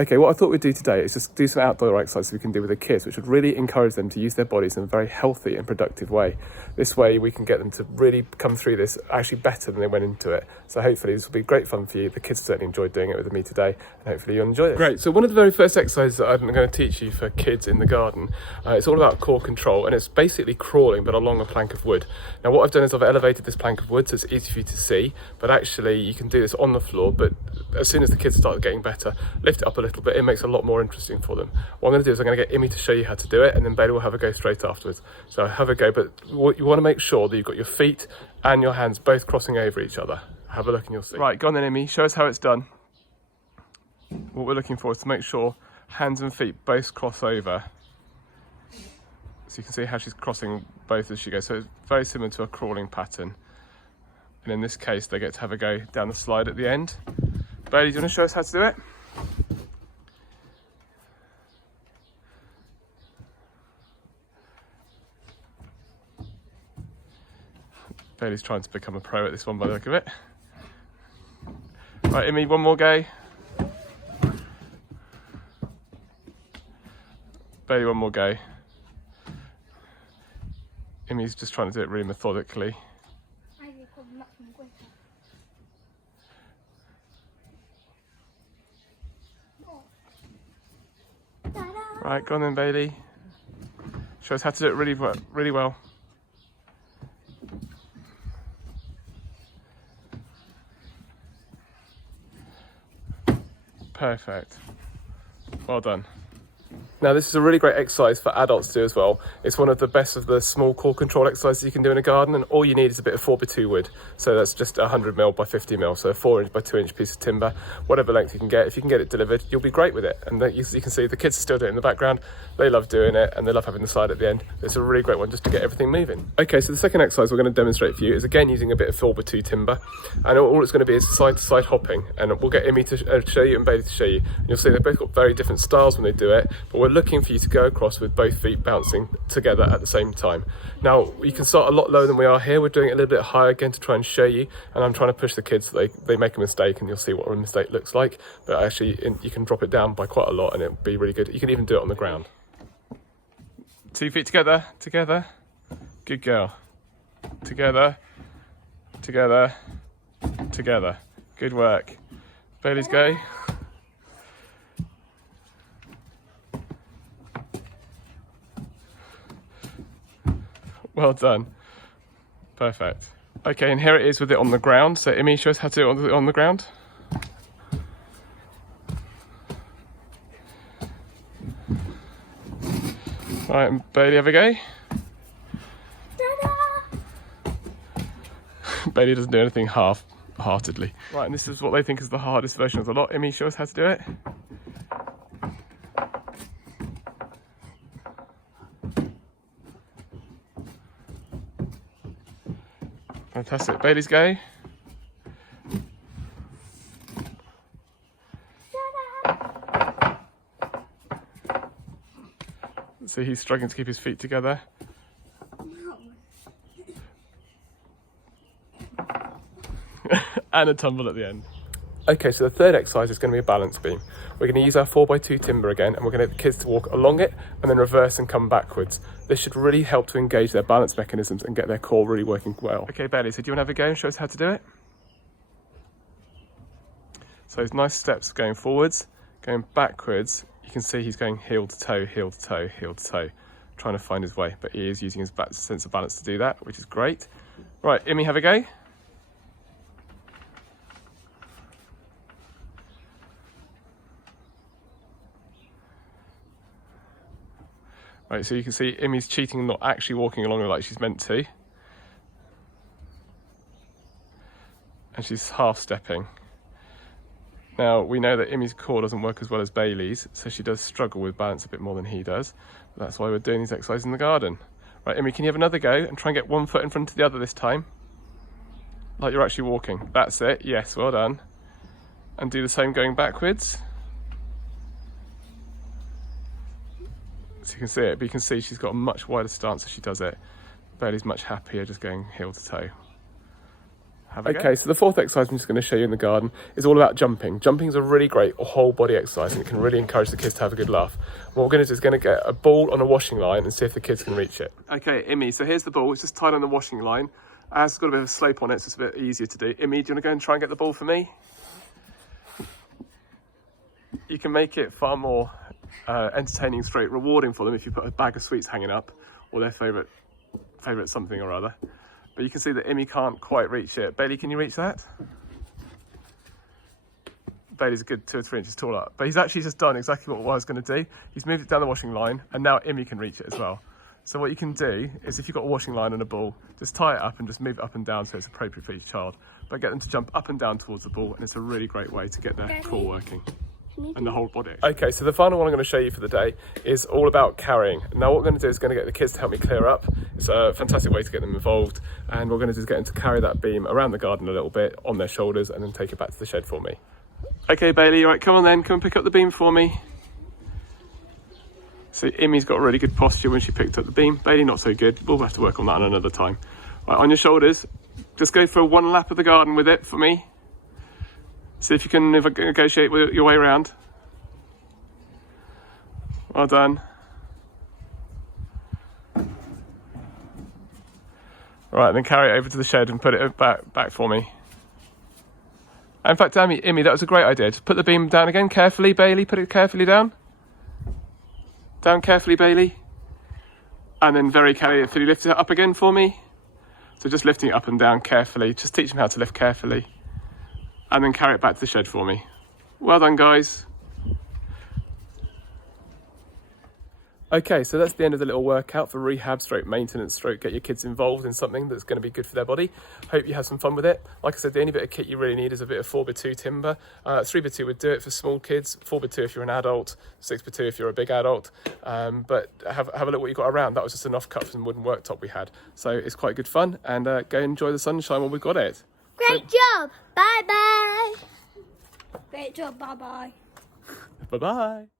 Okay, what I thought we'd do today is just do some outdoor exercises we can do with the kids, which would really encourage them to use their bodies in a very healthy and productive way. This way we can get them to really come through this actually better than they went into it. So hopefully this will be great fun for you. The kids certainly enjoyed doing it with me today, and hopefully you'll enjoy it. Great, so one of the very first exercises that I'm going to teach you for kids in the garden, it's all about core control, and it's basically crawling but along a plank of wood. Now what I've done is I've elevated this plank of wood so it's easy for you to see, but actually you can do this on the floor, but as soon as the kids start getting better, lift it up a little bit. It makes it a lot more interesting for them. What I'm going to do is I'm going to get Imi to show you how to do it, and then Bailey will have a go straight afterwards. So have a go, but what you want to make sure that you've got your feet and your hands both crossing over each other. Have a look and you'll see. Right, go on then Imi, show us how it's done. What we're looking for is to make sure hands and feet both cross over. So you can see how she's crossing both as she goes. So it's very similar to a crawling pattern. And in this case, they get to have a go down the slide at the end. Bailey, do you want to show us how to do it? Bailey's trying to become a pro at this one by the look of it. Right, Imi, one more go. Bailey, one more go. Imi's just trying to do it really methodically. Right, go on then, Bailey. Show us how to do it really well. Perfect. Well done. Now this is a really great exercise for adults to do as well. It's one of the best of the small core control exercises you can do in a garden, and all you need is a bit of 4x2 wood. So that's just 100mm by 50mm, so a 4" by 2" piece of timber, whatever length you can get. If you can get it delivered, you'll be great with it. And you can see the kids are still doing it in the background. They love doing it, and they love having the slide at the end. It's a really great one just to get everything moving. Okay, so the second exercise we're going to demonstrate for you is again using a bit of 4x2 timber, and all it's going to be is side-to-side hopping. And we'll get Imi to show you and Bailey to show you. And you'll see they've both got very different styles when they do it, but we're looking for you to go across with both feet bouncing together at the same time. Now you can start a lot lower than we are here. We're doing it a little bit higher again to try and show you, and I'm trying to push the kids so they make a mistake, and you'll see what a mistake looks like. But actually you can drop it down by quite a lot and it'll be really good. You can even do it on the ground. 2 feet together, good girl. Together, good work. Bailey's go. Well done. Perfect. Okay, and here it is with it on the ground. So Imi, show us how to do it on the ground. Right, and Bailey, have a go. Bailey doesn't do anything half-heartedly. Right, and this is what they think is the hardest version of the lot. Imi, show us how to do it. Fantastic. Bailey's go. See, he's struggling to keep his feet together. And a tumble at the end. Okay, so the third exercise is going to be a balance beam. We're going to use our 4x2 timber again, and we're going to get the kids to walk along it and then reverse and come backwards. This should really help to engage their balance mechanisms and get their core really working well. Okay, Bailey, so do you want to have a go and show us how to do it? So those nice steps going forwards, going backwards. You can see he's going heel to toe, heel to toe, heel to toe, trying to find his way, but he is using his sense of balance to do that, which is great. Right, Imi, have a go. Right, so you can see Imi's cheating, not actually walking along like she's meant to. And she's half stepping. Now, we know that Imi's core doesn't work as well as Bailey's, so she does struggle with balance a bit more than he does. But that's why we're doing these exercises in the garden. Right, Imi, can you have another go and try and get one foot in front of the other this time? Like you're actually walking. That's it, yes, well done. And do the same going backwards. So you can see it, but you can see she's got a much wider stance as she does it. Bailey's much happier just going heel to toe. have a go. Okay, so the fourth exercise I'm just going to show you in the garden is all about jumping. Jumping is a really great whole body exercise and it can really encourage the kids to have a good laugh. What we're going to do is going to get a ball on a washing line and see if the kids can reach it. Okay, Immy, so here's the ball. It's just tied on the washing line. It's got a bit of a slope on it, so it's a bit easier to do. Immy, do you want to go and try and get the ball for me? You can make it far more entertaining, straight, rewarding for them if you put a bag of sweets hanging up or their favourite something or other. But you can see that Immy can't quite reach it. Bailey, can you reach that? Bailey's a good 2 or 3 inches taller, but he's actually just done exactly what I was going to do. He's moved it down the washing line, and now Immy can reach it as well. So what you can do is, if you've got a washing line and a ball, just tie it up and just move it up and down so it's appropriate for each child. But get them to jump up and down towards the ball, and it's a really great way to get their core working and the whole body. Okay, so the final one I'm going to show you for the day is all about carrying. Now what we're going to do is going to get the kids to help me clear up. It's a fantastic way to get them involved, and what we're going to do is get them to carry that beam around the garden a little bit on their shoulders and then take it back to the shed for me. Okay, Bailey, all right, come on then, come and pick up the beam for me. So Immy's got a really good posture when she picked up the beam. Bailey, not so good. We'll have to work on that another time. Right, on your shoulders, just go for one lap of the garden with it for me. See if you can negotiate your way around. Well done. Right, then carry it over to the shed and put it back for me. In fact, Immy, that was a great idea. Just put the beam down again carefully, Bailey. Put it carefully down. Down carefully, Bailey. And then very carefully lift it up again for me. So just lifting it up and down carefully. Just teach them how to lift carefully. And then carry it back to the shed for me. Well done, guys. Okay, so that's the end of the little workout for rehab stroke maintenance stroke. Get your kids involved in something that's going to be good for their body. Hope you have some fun with it. Like I said, the only bit of kit you really need is a bit of 4x2 timber. 3x2 would do it for small kids, 4x2 if you're an adult, 6x2 if you're a big adult. But have a look what you got around. That was just an off-cut from wooden worktop we had. So it's quite good fun, and go enjoy the sunshine while we've got it. Great job. Bye-bye. Great job. Bye-bye. Bye-bye.